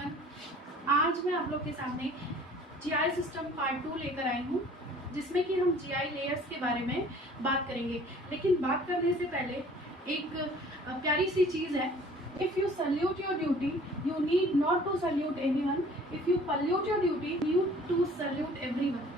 Everyone, आज मैं आप लोग के सामने जीआई सिस्टम पार्ट 2 लेकर आई हूँ, जिसमें कि हम जीआई लेयर्स के बारे में बात करेंगे। लेकिन बात करने से पहले एक प्यारी सी चीज़ है, if you salute your duty you need not to salute anyone, if you pollute your duty you to salute everyone.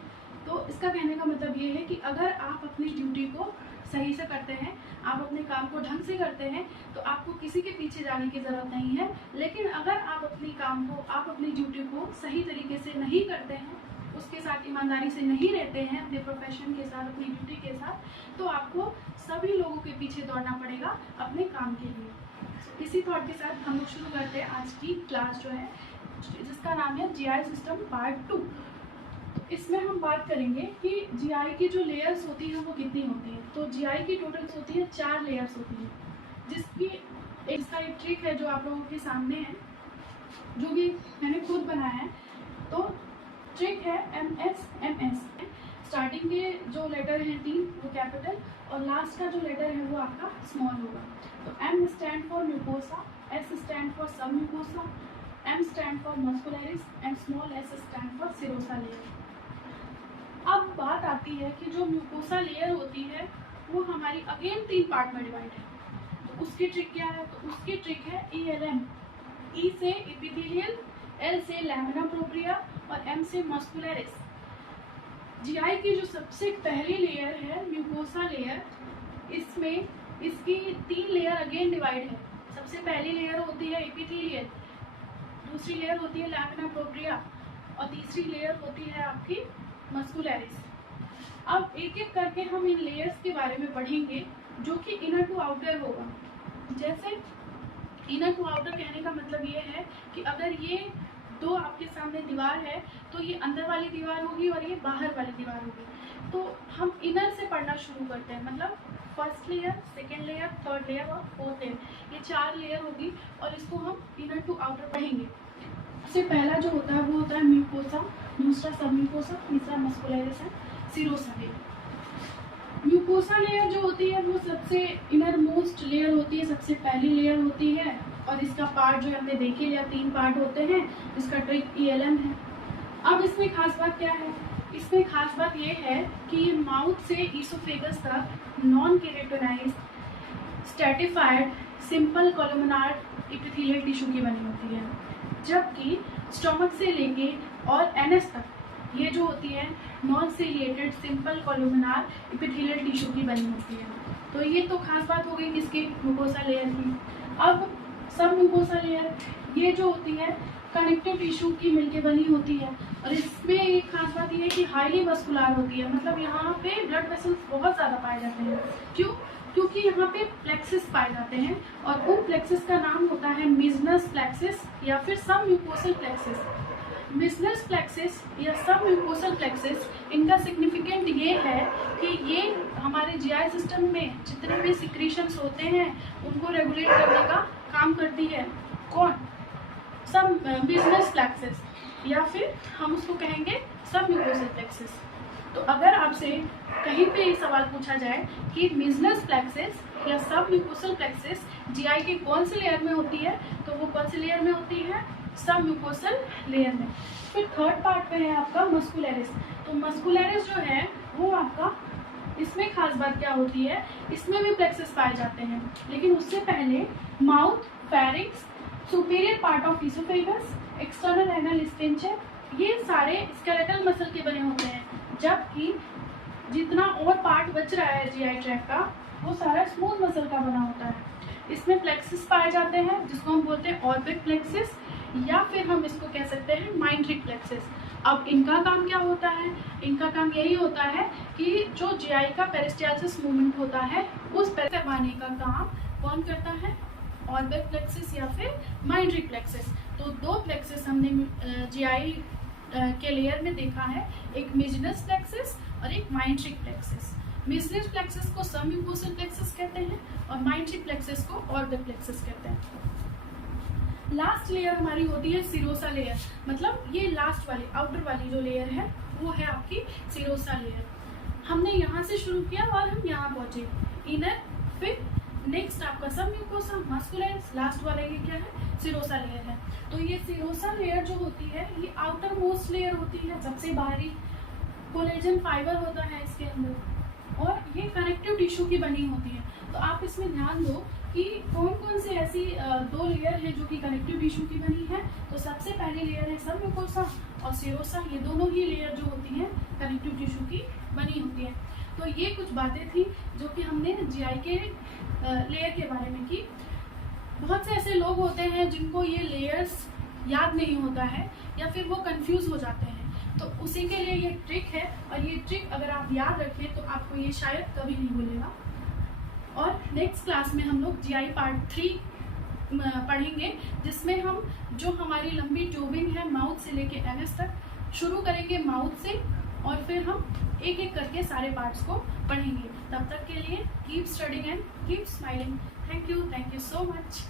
तो इसका कहने का मतलब ये है कि अगर आप अपनी ड्यूटी को सही से करते हैं, आप अपने काम को ढंग से करते हैं, तो आपको किसी के पीछे जाने की ज़रूरत नहीं है। लेकिन अगर आप अपनी ड्यूटी को सही तरीके से नहीं करते हैं, उसके साथ ईमानदारी से नहीं रहते हैं, अपने प्रोफेशन के साथ, अपनी ड्यूटी के साथ, तो आपको सभी लोगों के पीछे दौड़ना पड़ेगा अपने काम के लिए। इसी थॉट के साथ हम लोग शुरू करते हैं आज की क्लास जो है, जिसका नाम है जीआई सिस्टम पार्ट 2। इसमें हम बात करेंगे कि जीआई की जो लेयर्स होती हैं वो कितनी होती हैं। तो जीआई की टोटल्स होती है 4 लेयर्स होती हैं, इसका एक ट्रिक है जो आप लोगों के सामने है, जो कि मैंने खुद बनाया है। तो ट्रिक है MS। स्टार्टिंग के जो लेटर हैं 3 वो कैपिटल और लास्ट का जो लेटर है वो आपका स्मॉल होगा। तो M stand for mucosa, S stand for sub mucosa, M stand for muscularis and small s stand for serosa layer. अब बात आती है कि जो म्यूकोसा लेयर होती है वो हमारी अगेन 3 पार्ट में डिवाइड है। तो उसकी ट्रिक क्या है? तो उसकी ट्रिक है ELM। E से एपिथेलियल, L से लैमिना प्रोप्रिया और M से मस्कुलरिस। जीआई की जो सबसे पहली लेयर है म्यूकोसा लेयर, इसमें इसकी 3 लेयर अगेन डिवाइड है। सबसे पहली लेयर होती है एपिथेलियल, दूसरी लेयर होती है लैमिना प्रोप्रिया और तीसरी लेयर होती है आपकी मस्कुलरिस। अब एक एक करके हम इन लेयर्स के बारे में पढ़ेंगे, जो कि इनर टू आउटर होगा। जैसे इनर टू आउटर कहने का मतलब ये है कि अगर ये 2 आपके सामने दीवार है तो ये अंदर वाली दीवार होगी और ये बाहर वाली दीवार होगी। तो हम इनर से पढ़ना शुरू करते हैं, मतलब first layer, second layer, third layer और फोर्थ लेयर, ये 4 लेयर होगी और इसको हम इनर टू आउटर पढ़ेंगे। सबसे पहला जो होता है वो होता है म्यूकोसा, दूसरा सब म्यूकोसा, तीसरा मस्कुलरिस है, सीरोसा लेयर। म्यूकोसा लेयर जो होती है वो सबसे इनर मोस्ट लेयर होती है, सबसे पहली लेयर होती है और इसका पार्ट जो हमने देख लिया 3 पार्ट होते हैं। इसका ट्रिक ELM है। अब इसमें खास बात क्या है? इसमें खास बात ये है कि ये माउथ से ईसोफेगस तक non keratinised, stratified, simple columnar epithelial tissue की बनी होती है, जबकि स्टोमक से लेके और एनएस तक ये जो होती है non ciliated, simple columnar epithelial tissue की बनी होती है। तो ये तो खास बात हो गई किसकी? म्यूकोसा लेयर की। अब सब म्यूकोसा लेयर ये जो होती है कनेक्टिव टिश्यू की मिलके बनी होती है और इसमें एक खास बात ये है कि हाईली मस्कुलर होती है, मतलब यहाँ पे ब्लड वेसल्स बहुत ज़्यादा पाए जाते हैं। क्यों? क्योंकि यहाँ पे प्लेक्सिस पाए जाते हैं और उन प्लेक्सिस का नाम होता है मिजनस प्लेक्सिस या फिर सब म्यूकोसल प्लेक्सिस। मिजनस प्लेक्सिस या सब म्यूकोसल प्लेक्सिस, इनका सिग्निफिकेंट ये है कि ये हमारे जीआई सिस्टम में जितने भी सिक्रीशंस होते हैं उनको रेगुलेट करने का काम करती है। कौन? सब मिजनस प्लेक्सिस या फिर हम उसको कहेंगे सब म्यूकोसल प्लेक्सिस। तो अगर आपसे कहीं पे ये सवाल पूछा जाए कि मिजनस प्लेक्सिस या सब म्यूकोसल प्लेक्सिस जीआई के कौन से लेयर में होती है, तो वो कौन से लेयर में होती है? सब म्यूकोसल लेयर में। फिर थर्ड पार्ट पे है आपका मस्कुलरिस। तो मस्कुलरिस जो है वो आपका, इसमें खास बात क्या होती है? इसमें भी प्लेक्सिस पाए जाते हैं, लेकिन उससे पहले mouth, pharynx, superior part of oesophagus, external anal sphincter, ये सारे स्केलेटल मसल के बने होते हैं, जबकि जितना और पार्ट बच रहा है जीआई ट्रैक्ट का वो सारा स्मूथ मसल का बना होता है। इसमें प्लेक्सिस पाए जाते हैं जिसको हम बोलते हैं ऑर्बिक प्लेक्सिस या फिर हम इसको कह सकते हैं माइंट्रिक प्लेक्सिस। अब इनका काम क्या होता है? इनका काम यही होता है कि जो जीआई का पेरिस्टालसिस मूवमेंट होता है उस करवाने का काम कौन करता है? ऑर्बिक प्लेक्सिस या फिर माइंट्रिक प्लेक्सिस। तो 2 प्लेक्सिस हमने जीआई के लेयर में देखा है, एक मिजनस प्लेक्सिस और एक माइंट्रिक प्लेक्सिस। मिजनस प्लेक्सिस को सब म्यूकोसल प्लेक्सिस कहते हैं और माइंट्रिक प्लेक्सिस को ऑर्बिक प्लेक्सिस कहते हैं। लास्ट लेयर हमारी होती है सीरोसा लेयर, मतलब ये लास्ट वाली आउटर वाली जो लेयर है वो है आपकी सीरोसा लेयर। हमने यहाँ से शुरू किया और हम यहाँ पहुंचे। इनर, फिर नेक्स्ट आपका सब म्यूकोसा मस्कुलस, लास्ट वाला ये क्या है, सिरोसा लेयर है। तो ये सिरोसा लेयर जो होती है ये आउटर मोस्ट लेयर होती है, सबसे बाहरी कोलेजन फाइबर होता है इसके अंदर और ये कनेक्टिव टिश्यू की बनी होती है। तो आप इसमें ध्यान दो कि कौन कौन से ऐसी दो लेयर है जो कि कनेक्टिव टिश्यू की बनी है। तो सबसे पहली लेयर है सब म्यूकोसा और सिरोसा, ये दोनों ही लेयर जो होती हैं कनेक्टिव टिश्यू की बनी होती है। तो ये कुछ बातें थी जो कि हमने जीआई के लेयर के बारे में की। बहुत से ऐसे लोग होते हैं जिनको ये लेयर्स याद नहीं होता है या फिर वो कंफ्यूज हो जाते हैं, तो उसी के लिए ये ट्रिक है और ये ट्रिक अगर आप याद रखें तो आपको ये शायद कभी नहीं भूलेगा। और नेक्स्ट क्लास में हम लोग जीआई पार्ट 3 पढ़ेंगे, जिसमें हम जो हमारी लंबी ट्यूबिंग है माउथ से लेके एनएस तक शुरू करेंगे माउथ से और फिर हम एक एक करके सारे पार्ट्स को पढ़ेंगे। तब तक के लिए keep studying and keep smiling. Thank you so much.